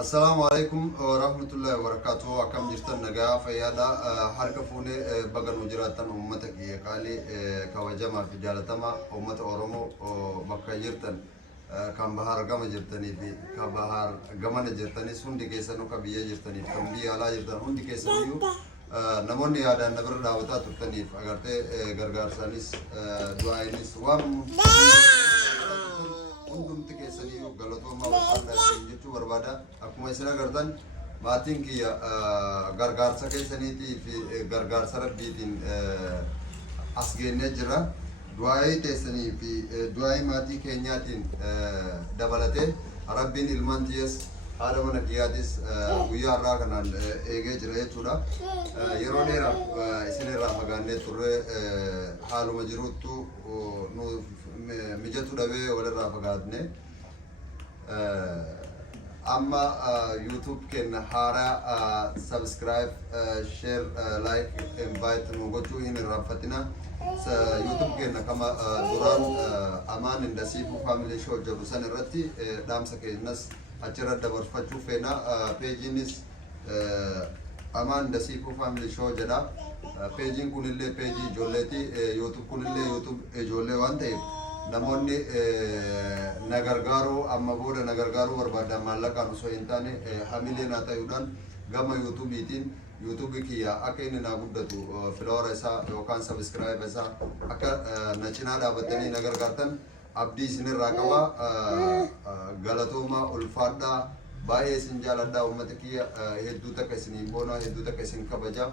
السلام عليكم ورحمة الله وبركاته. أكم جرتن نجا فيادا حركة فوني بقى نجراتن أمتك يقالي كوجمع في جالتما أمة أورمو بقى جرتن كم بحر جم جرتني في كبحر جمان جرتني سندي كيسانو كبيه جرتني كم بي على جرتن سندي كيسانيو نموني ada نبر دعوتا ترتني أگر ته غرغر سانيس دعائنيس وام undum tike sani galato ma wala jechu barbada akuma isra gardan batin ki gargar sake sani ti fi gargar sarabbitin asgene jira duai te sani fi duai mati kenyatin dabalate rabbin ilmantiyas hada mana kiyatis wiya ra kanan ege jira jechuda yero dera isine ra magane turre halu majrutu no mijatu dabe wala rafagadne amma youtube ken hara subscribe share like invite nugochu in rafatina youtube ken kama duran aman indasifu family show jabusan irratti damsa kenas achira dabarfachu fena page nis aman indasifu family show jada page kunille page jolleti youtube kunille youtube jolle wante namoonni nagargaaru amma booda nagargaaru barbaada maallaqa nu soo intaane hamilee na ta'uudhaan gama yuutuubiitiin yuutuubii kiyya akka inni na guddatu filoora isaa yookaan sabskraayiba isaa akka na cinaa dhaabattanii nagargaartan abdii isinirraa qaba galatooma ulfaadhaa baay'ee isin jaaladhaa uummata kiyya hedduu takka isiniin boona hedduu takka isin kabaja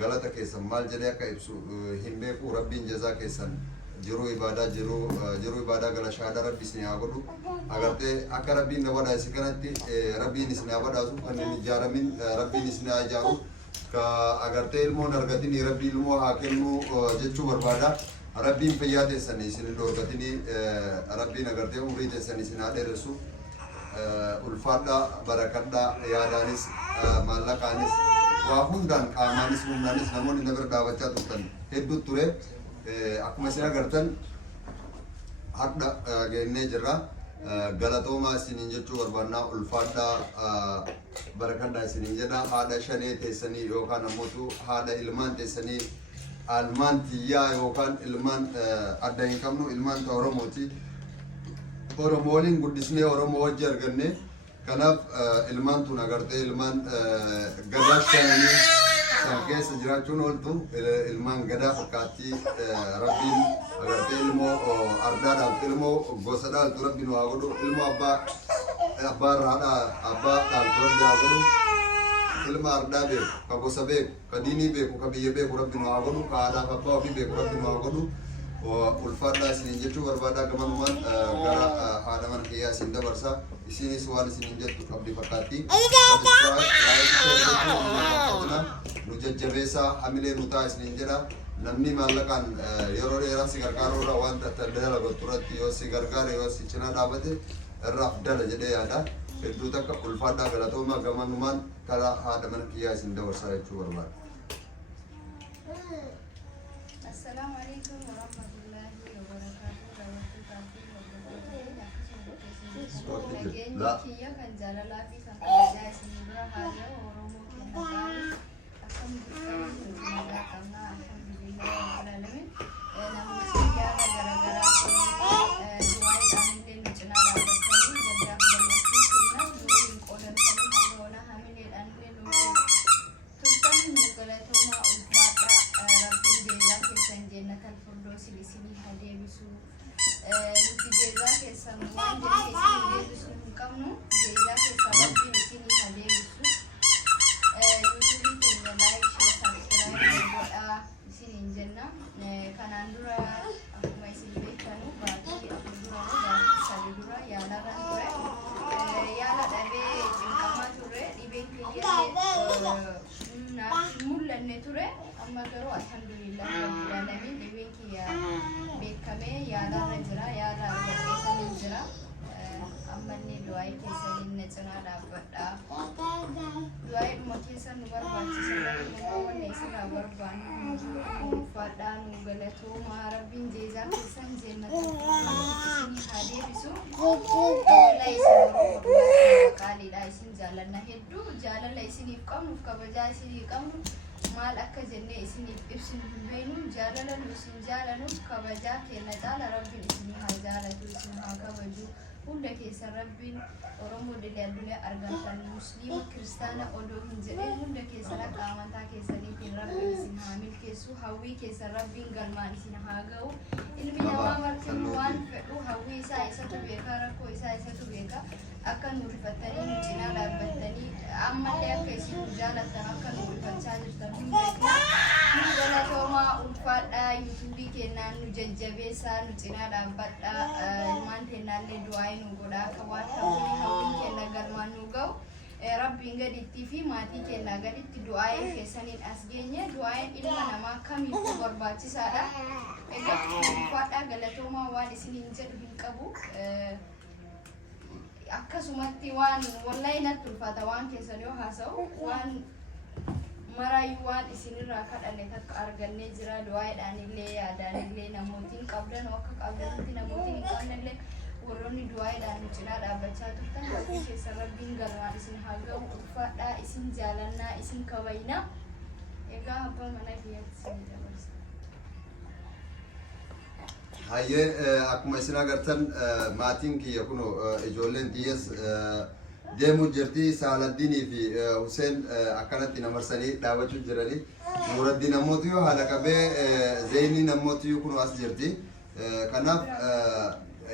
galata keessan maal jedhee akka ibsu hin beeku rabbiin jazaa keessan jiru ibadah gala shahada rabbi sini agodu agarte akka rabbiin na wada isikanatti rabbiin isni abada su kan ni jaramin rabbiin isni ajaru ka agarte ilmo nargatini rabbi ilmo hakennu jechu barbada rabbiin fayyade sani isni dorgatini rabbiin agarte umrite sani isni aderesu ulfada barakadda yaadanis malakanis wa hundan qamanis hundanis namoni nabar dawacha tutan heddu ture akuma sina gartan hadda genne jira galatoma sinin jechu barbanna ulfada barakanda sinin jeda hada shane tesani yokan amotu hada ilman tesani alman tiya yokan ilman adda inkamnu ilman oromoti oromolin guddisne oromo wajjar ganne kanaf ilman tun agarte ilman gadashani sanke sejirachun oltu ilman gada fakati rabbin agarte ilmo ardada ilmo gosada tu rabbin wagodu ilmo abba rada abba tal turabbi wagodu ilmo ardabe kagosabe kadini be ko kabiye be rabbin wagodu ka ada abba be rabbin wagodu ulfada sinin jechu barbada gamanuman gara hadaman kiya sinda barsa isini suwal sinin jettu abdi fakati nujajjabesa hamile nuta isnin jeda namni mallakan yero era sigargaro ra wanta tadala goturati yo sigargare yo sichina dabate rafdala jede ada heddu takka ulfada galatoma gamanuman kala hadaman kiya sinda barsa jechu barbada. Assalamu alaikum warahmatullahi wabarakatuh. La. Kiya kan jalala fi kan kaja sinura haja oromo kenakan akan alhamdulillah karena alhamdulillah alamin. Namun sekian gara-gara duai amile lucana dapat kami dan mesti kena duai kodan kami agona hamile amile duai tutan nugala toma ulfata rabbi bela kesan jannatal firdaus lisini hadiah bisu nuti bela kesan wan jadi kesan bisu kamu bela kesan rabbi lisini hadiah bisu YouTube kena like share subscribe doa sini janna kanan dura aku masih bekan bagi aku dura bagi sali dura ya laran dura ya la dabe jingkama dura di bengkel na mulan ne dura amma garo alhamdulillah rabbil alamin di bengkel ya bekame ya laran jira ya la bekame jira amma ne doai kesan ne tsana da bada doai mo kesan nubar baci sallallahu alaihi wasallam barban fada nu galato ma rabbin jeza kesan jannatu ini hadir bisu lai soro kali ulfaadhaa isin jaalanna hedduu jaalala isiniif qabnuuf kabajaa isinii qabnu maal akka jennee isiniif ibsinu hin beeknu jaalala nu isin jaalanuuf kabajaa keenya caala rabbiin isinii haa jaalatu isin haa kabaju hunda keessa rabbiin Oromoo dilee addunyaa argamtan musliima kiristaana odoo hin jedheen hunda keessa akka amantaa keessaniitiin rabbiin isin haa milkeessu hawwii keessa rabbiin galmaan isin haa ga'u ilmi namaa martinuu waan fedhu hawwii isaa isatu beeka rakkoo isaa isatu beeka akka nu rifattanii nu cinaa dhaabbattanii ammallee akka isin jaalattan akka nu rifachaa jirtan hin beekna nu galatoomaa ulfaadhaa yuutuubii kennaan nu jajjabeessaa nu cinaa dhaabbadhaa ilmaan teennaallee du'aa nu godhaa akka waan ta'uuf hawwiin keenya galmaan nu ga'u rabbiin gaditti fi maatii keenya gaditti du'aa'ee keessaniin as geenye du'aa'een ilma namaa kamiifuu barbaachisaadha egaa ulfaadhaa galatoomaa waan isiniin jedhu hin qabu akkasumatti waan wallahi natti ulfaata waan keessan yoo haasa'u waan maraayyu waan isinirraa kadhanne takka argannee jira du'aa'eedhaan illee yaadaan illee namootiin qabdan akka qabdanitti namootiin hin qabnellee warroonni du'aa'eedhaan cinaa dhaabbachaa turtan rabbii keessa rabbiin galmaan isin haa ga'u ulfaadhaa isin jaalannaa isin kabajna egaa abbaa mana kiyyaatti isin dabarsa. Hayyee akkuma isin agartan maatiin kiyya kun ijoolleen xiyyees deemuu jirti Saaladdiinii fi Huseen akkanatti namarsanii dhaabachuu jirani Nuuraddiin ammoo haala qabee Zeenii ammoo kun as jirti kanaaf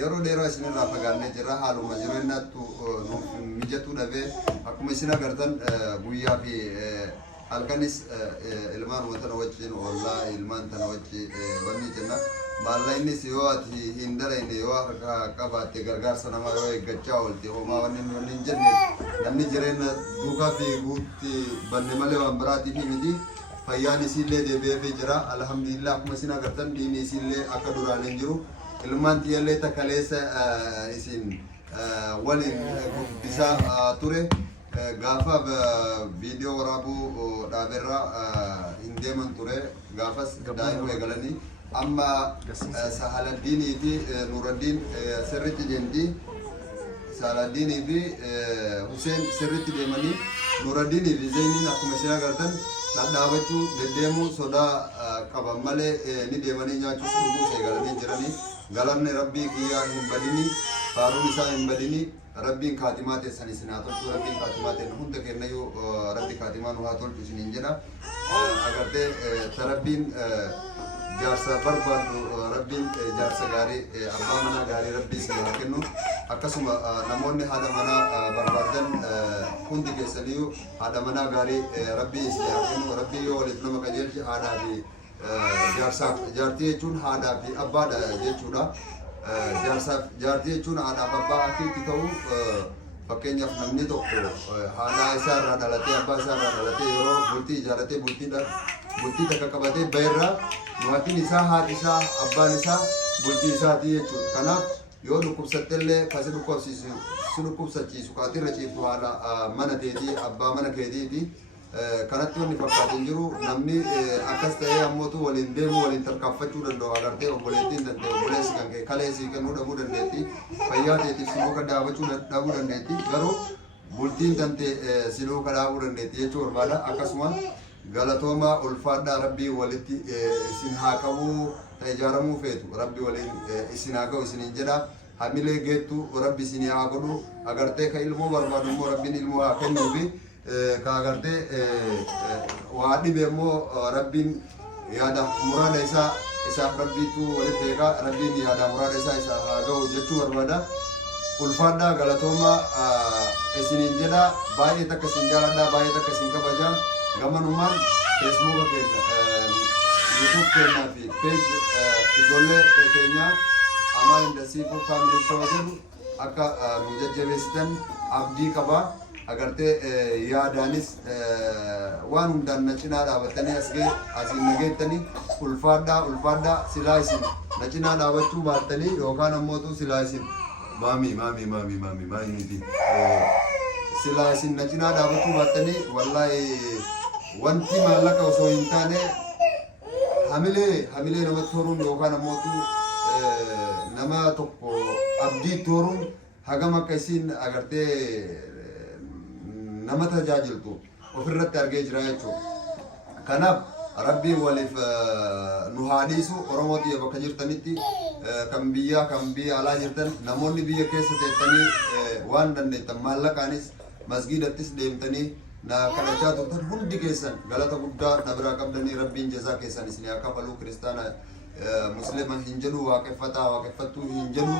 yeroo dheeraa isinirraa fagaannee jirra haaluma jireenyaattu nuuf mijatuu dhabee akkuma isin agartan guyyaa fi halkanis ilmaan wantana wajjin oollaa ilmaan tana wajji wanni jenna maalla innis yoo ati hin darayne yoo qabaatte gargaarsa namaa yoo eeggachaa oolte homaa wanni hin jenne namni jireenya duukaa fi guutti banne malee waan biraatiif miti fayyaan isiillee deebi'eefii jira alhamdulillah akkuma isin agartan diinni isiillee akka duraan hin jiru ilmaan tiyyallee takkaleessa isin waliin guddisaa ture gaafa viidiyoo waraabuu dhaaberraa hin deeman ture gaafas daa'imuu eegalanii amma Saaladdiinii fi Nuuraddiin sirriitti deemti Saaladdiinii fi Huseen sirriitti deemanii Nuuraddiinii fi Zeeniin akkuma isin agartan dhadhaabachuu deddeemuu sodaa qaban malee ni deemanii nyaachuus dhuguus eegalanii jiranii galanni rabbii kiyyaa hin badini faaruun isaa hin badini rabbiin kaatimaa teessan isin haa tolchu rabbiin kaatimaa teessan hunda kennayyuu rabbi kaatimaa nu haa tolchu isiniin jedha agartee tarabbiin jaarsa barbaadu rabbiin jaarsa gaarii abbaa manaa gaarii rabbii isin haa kennu akkasuma namoonni haadha manaa barbaadan hundi keessaniyyuu haadha manaa gaarii rabbii isin haa kennu rabbii yoo waliif nama qajeelche haadhaa fi jaarsaaf jaartii jechuun haadhaa fi abbaadha jechuudha jaarsaaf jaartii jechuun haadhaaf abbaa akkiitti ta'u fakkeenyaaf namni tokko haadhaa isaa irraa dhalatee abbaa isaa irraa dhalatee yeroo bultii ijaarratee bultii takka qabatee baherraa maatiin isaa haati isaa abbaan isaa bultii isaatii jechuudha kanaaf yoo dhukkubsattellee kasi dhukkubsachiisu kaatirra ciiftu haadha mana keetii abbaa mana keetii fi kanatti wanni fakkaatin jiru namni akkas ta'ee ammootu waliin deemu waliin tarkaanfachuu danda'u agartee obboleettiin danda'e obboleessi kan kee kaleessii kennuu dhabuu dandeetti fayyaa teetiif siluuka dhaabachuu dhabuu dandeetti garuu bultiin tante siluuka dhaabuu dandeetti jechuu barbaada akkasuma galatoomaa ulfaadhaa rabbii walitti isin haa qabu ijaaramuu feetu rabbii waliin isin haa ga'u isiniin jedha hamilee geettu rabbi isin haa godhu agartee ka ilmoo barbaadu immoo rabbiin ilmoo haa kennuufi kaagarte waa dhibe immoo rabbiin yaada muraada isaaf rabbiitu walitti beekaa rabbiin yaada muraada isaa haa ga'u jechuu barbaada ulfaadhaa galatoomaa isiniin jedha baay'ee takka isin jaaladhaa baay'ee takka isin kabajaa gamanumaan feesbuuka keenya yuutuub keenyaa fi peej ijoollee keenyaa Amal Indasiifuu Faamilii Shoo jedhu akka nu jajjabeessitan abdii qabaa agartee yaadaanis waan hundaan na cinaa dhaabattanii asiin nageettanii ulfaadhaa silaa isin na cinaa dhaabachuu baattanii yookaan ammootu silaa isin maamii miti silaa isin na cinaa dhaabachuu baattanii wallaahi wanti maallaqa osoo hin taane hamilee namatti horuun yookaan ammootu nama tokko abdii horuun hagam akka isin agartee nama tajaajiltu ofirratti argee jira jechuudha. Kanaaf rabbiin waliif nu haa dhiisu. Oromootii bakka jirtanitti kan biyya alaa jirtan namoonni biyya keessa teessanii waan dandeettan maallaqaanis masgiidattis deemtanii na kadhachaa turtan hundi keessan galata guddaa na biraa qabdanii rabbiin jazaa keessan isin haa kafalu. Kiristaana muslima hin jedhu waaqeffattuu hin jedhu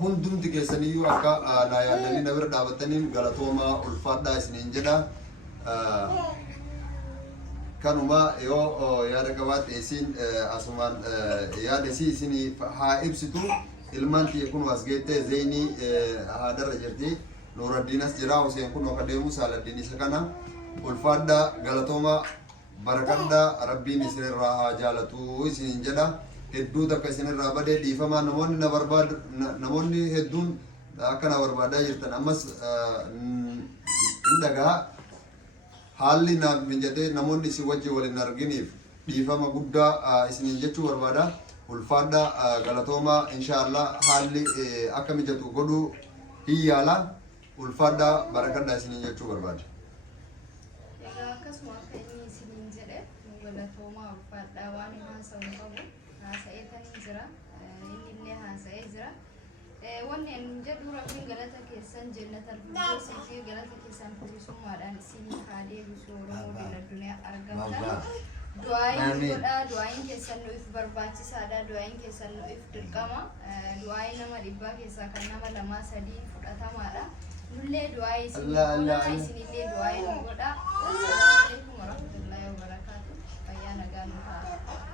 hundumti keessaniyyuu akka na yaadanii na bira dhaabataniin galatoomaa ulfaadhaa isiniin jedha. Kanuma yoo yaada qabaate isin asumaan yaada isin haa ibsitu. Ilmaan kiyya kun as geettee Zeenii haadarra jirti. Nuuraddiinas jira. Huseen kun akadeemu Saaladdiin isa kana ulfaadhaa galatoomaa barakadhaa rabbiin isinirraa haa jaalatu isiniin jedha. Hedduu takka isinirraa badee dhiifamaa namoonni hedduun akka na barbaadaa jirtan ammas dhagaa haalli naaf mijatee namoonni isin wajjin waliin arginiif dhiifama guddaa isiniin jechuu barbaada. Ulfaadhaa galatoomaa inshaallah haalli akka mijatu godhuu hin yaala. Ulfaadhaa barakadhaa isiniin jechuu barbaada. Akkasuma akka inni isiniin jedhe galatoomaa ulfaadhaa waan haasa'u qabu haasa'eetanii jira. Inni illee haasa'ee jira. Wanni ani jedhu rabbiin galata keessan jannatal firdawsii fi galata keessan bilisummaadhaan isinii haa deebisu. Oromoon addunyaa argamtan du'aayin godhaa. Du'aayin keessan nuuf barbaachisaadha. Du'aayin keessan nuuf dirqama. Du'aayin nama dhibbaa keessaa kan nama 2-3 fudhatamaadha. Nullee du'aayi isinillee du'aayin godhaa. Assalamu alaikum warahmatullahi wabarakatuh. Fayyaa nagaa nu ta'a.